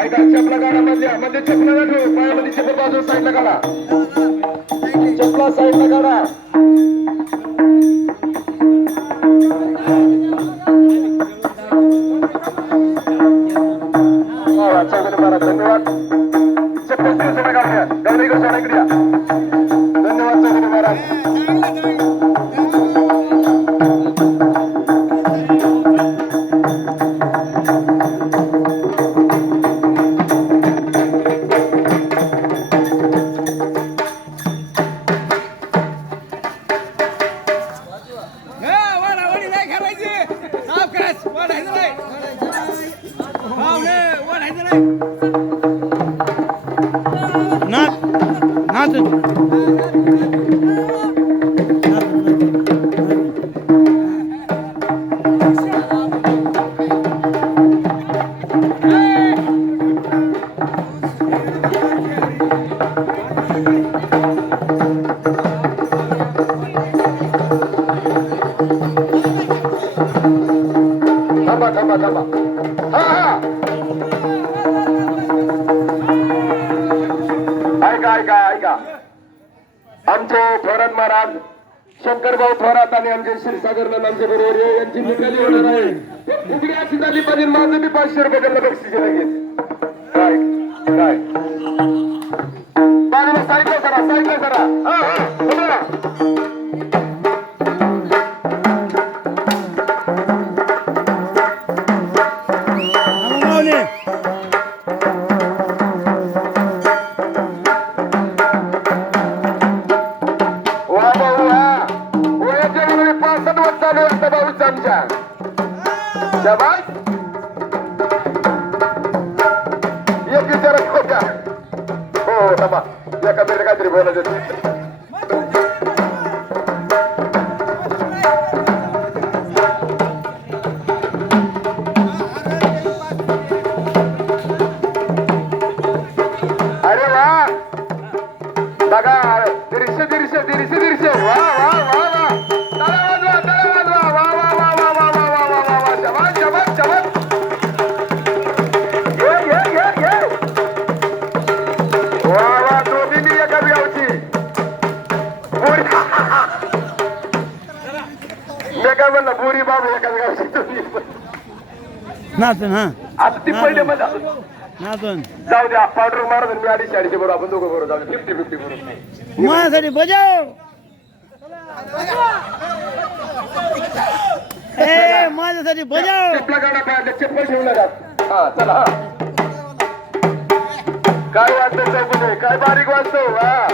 ऐका चपला काढा मधल्या मध्ये म्हणजे चपला ना पायामध्ये चप्पल बाजू साईडला काढा. चपला साईडला काढा. हो, वा, चौघांनी धन्यवाद. आमचे आमच्या बरोबर यांची निकाली होणार आहे. उघडी अशी झाली पाहिजे. माझं मी पाचशे रुपये त्यांना बक्षीस काय? काय? sama dia akan berikan tribunal jadi नाचून हा. आता ती पहिले मध्ये नाचून. जाऊ द्या पावडर मारत मी अडीचशे अडीचशे बरोबर आपण दोघं बरोबर जाऊ फिफ्टी फिफ्टी बरोबर माझ्यासाठी बजाव. ए माझ्यासाठी बजाव. चपला गाडा पाहिजे चप्पल ठेवू नका हा चला हा. काय वाजतं चौकुने काय बारीक वाजतो हा.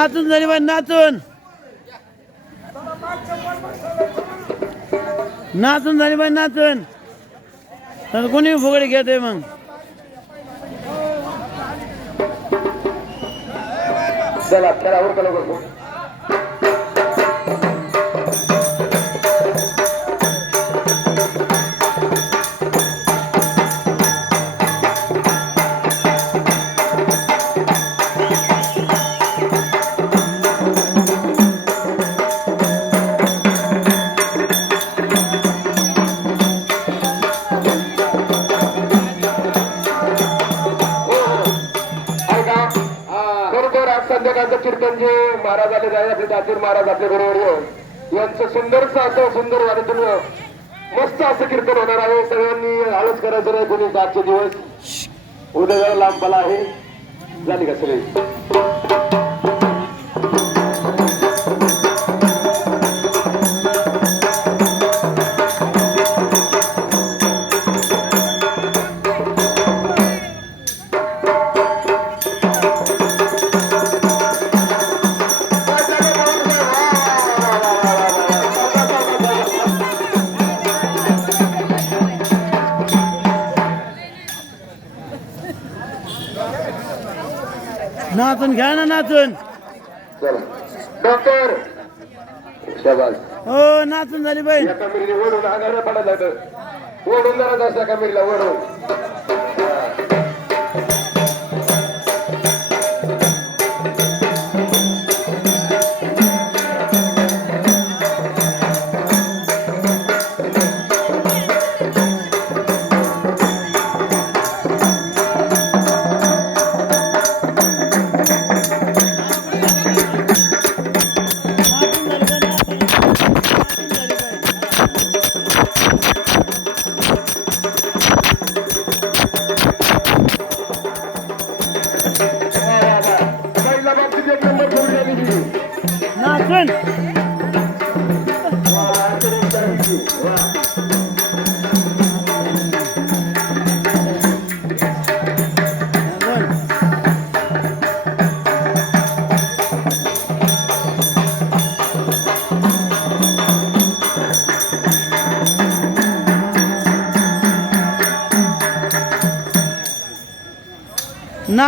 नाचून झाली बाई नाचून. नाचून झाली बाई नाचून. तर कोणी फुगडी घेते मग? चला चला आले आपले महाराज आपल्या बरोबर यांचं सुंदरच असं सुंदर वाटतं मस्त असं कीर्तन होणार आहे. सगळ्यांनी आळस करायचं नाही कोणी आजचे दिवस. उद्या लांब लांब आहे. झाली का सगळी? नाचून घ्या ना नाचून. डॉक्टर! शाबास. हो नाचून झाली बाई ओढून जरा असा कमिरीला ओढून.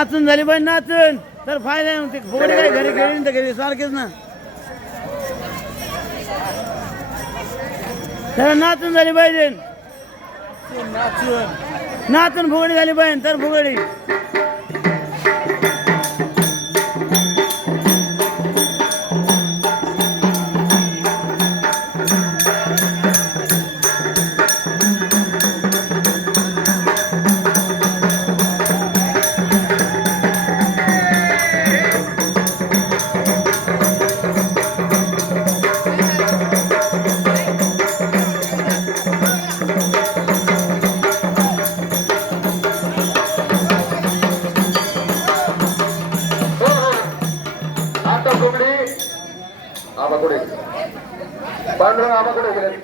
नाचून झाली बाई नाचून. तर फायदा आहे मग ते फुगडी काय घरी खेळून तर घरी सारखेच ना. तर नाचून झाली पाहिजे नाचून. नाचून फुगडी झाली पाहिजे तर फुगडी. पुढे कुठे पांडुरंग आबा गेले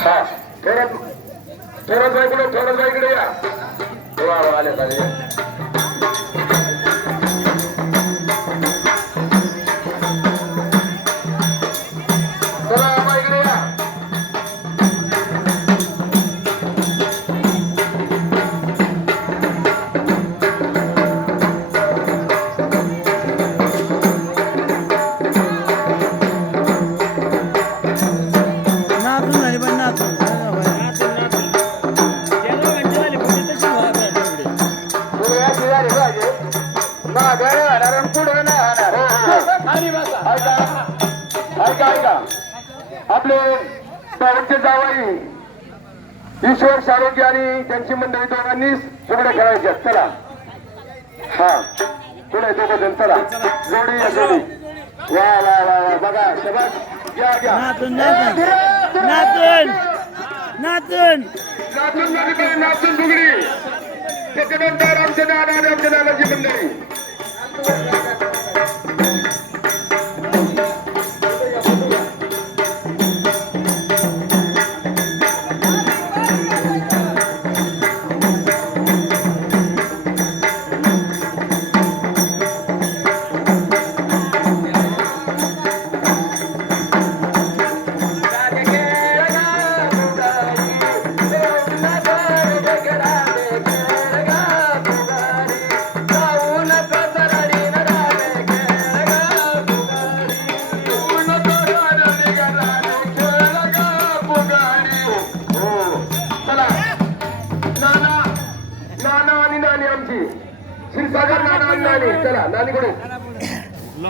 हा थोडं थोडं बाई कुठे? थोडं बाई इकडे या. आले चालेल त्यांची मंडळी दोघांनी फुगड्या खेळायच्या चला. हा. पुढे दोघ जण चला. जोडी या जोडी. वा वा वा वा. बघा शबास. घ्या घ्या नाचून नाचून नाचून नाचून नाचून झाली पाहिजे नाचून फुगडी त्याच्यानंतर आमच्या दादा आणि आमच्या दादाची मंडळी.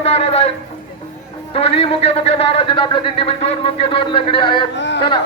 मुके महाराज आहेत दोन्ही मुके मुके महाराज आपल्या दिंडीमध्ये दोन मुके दोन लंगडी आहेत. चला.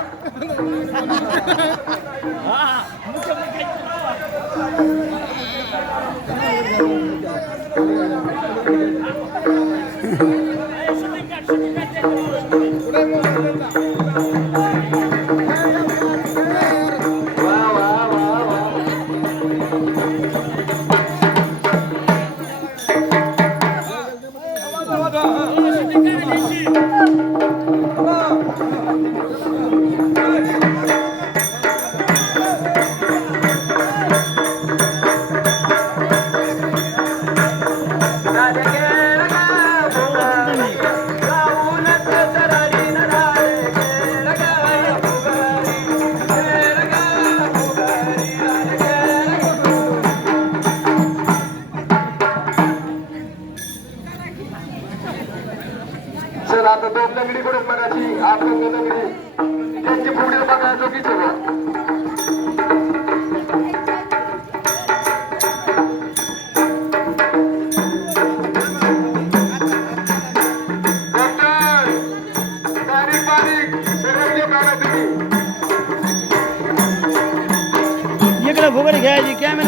Obrigado, Cameron.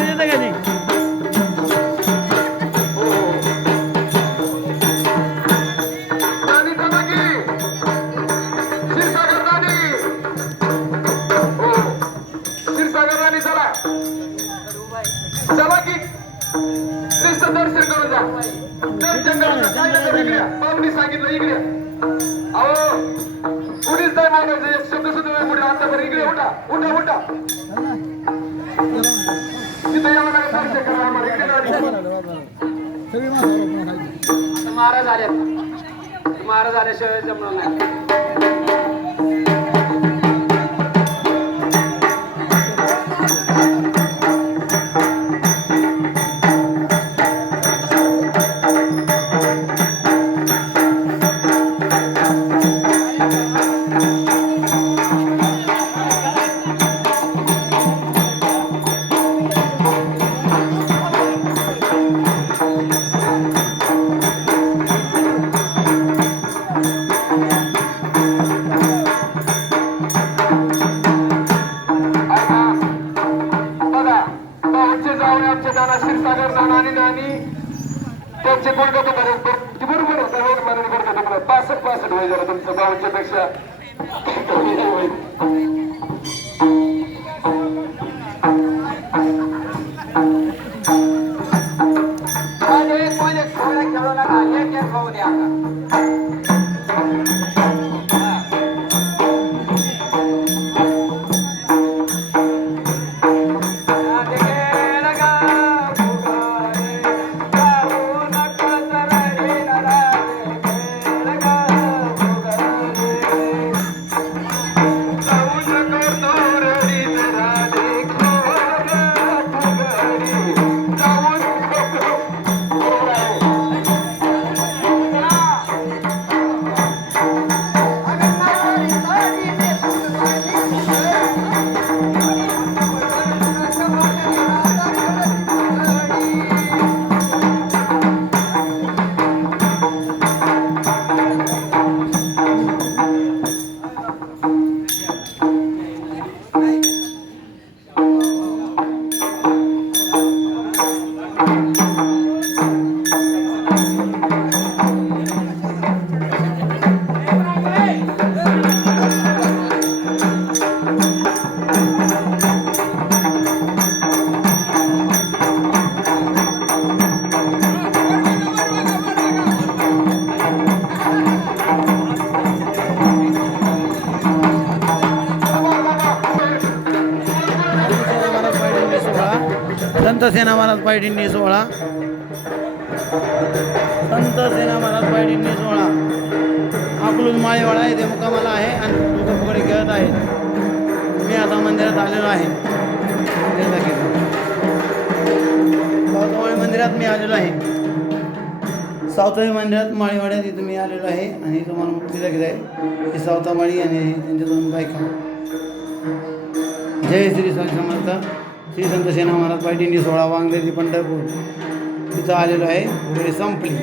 महाराज आले महाराज आल्याशिवाय जमणार नाही. संत सेनामानात पाहिजे सोहळा संत सेना महाराज पायटिंनी सोहळा अकलूज माळेवाडा येथे मुक्कामाला आहे आणि लोक वगैरे खेळत आहेत. मी आता मंदिरात आलेलो आहे. मंदिर सावतामाळी मंदिरात मी आलेलो आहे. सावताळी मंदिरात माळीवाड्यात इथं मी आलेलो आहे आणि तुम्हाला मुक्ती लागेल आहे. हे सावतामाळी आणि त्यांच्या दोन बायका. जय श्री समर्थ. श्री संत सेना महाराज पायटिंडी सोळा वांगदेवी पंढरपूर. तिथं आलेलो आहे. वगैरे संपली.